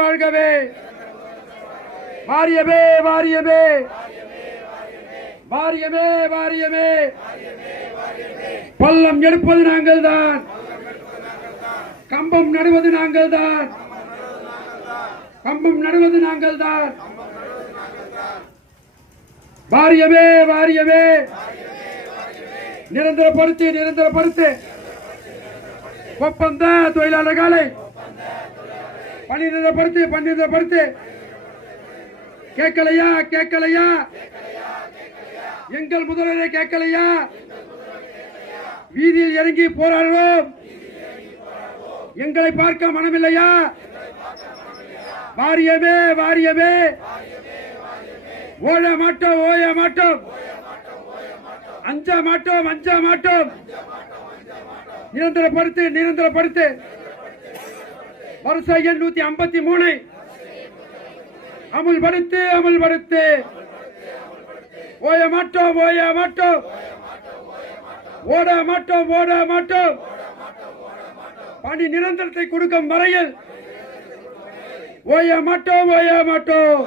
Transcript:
வாழ்கவே. வாரியமே வாரியமே. வாரியமே வாரியமே. பள்ளம் எடுப்பது நாங்கள் தான் கம்பம் நடுவது நாங்கள் தான் கம்பம் நடுவது நாங்கள் தான் வாரியமே வாரியமே. நிரந்தரப்படுத்தி நிரந்தரப்படுத்து. ஒப்பந்த தொழிலாளர்களை பணிநிலைப்படுத்து பணிநிலைப்படுத்து கேட்கலையா கேட்கலையா? எங்கள் முதல்வரை கேட்கலையா? வீதியில் இறங்கி போராடுவோம். எங்களை பார்க்க மனமில்லையா? வாரியமே வாரியமே. ஓட மாட்டோம் ஓய மாட்டோம். அஞ்ச மாட்டோம் அஞ்ச மாட்டோம். நிரந்தரப்படுத்து நிரந்தரப்படுத்து வருஷ எண்ணூத்தி ஐம்பத்தி மூணு. அமுல்படுத்து அமுல்படுத்து. ஓய மாட்டோம் ஓய மாட்டோம் ஓட மாட்டோம் ஓட மாட்டோம் பணி நிரந்தரத்தை கொடுக்கும் வரையில் ஓய மாட்டோம் ஓய மாட்டோம்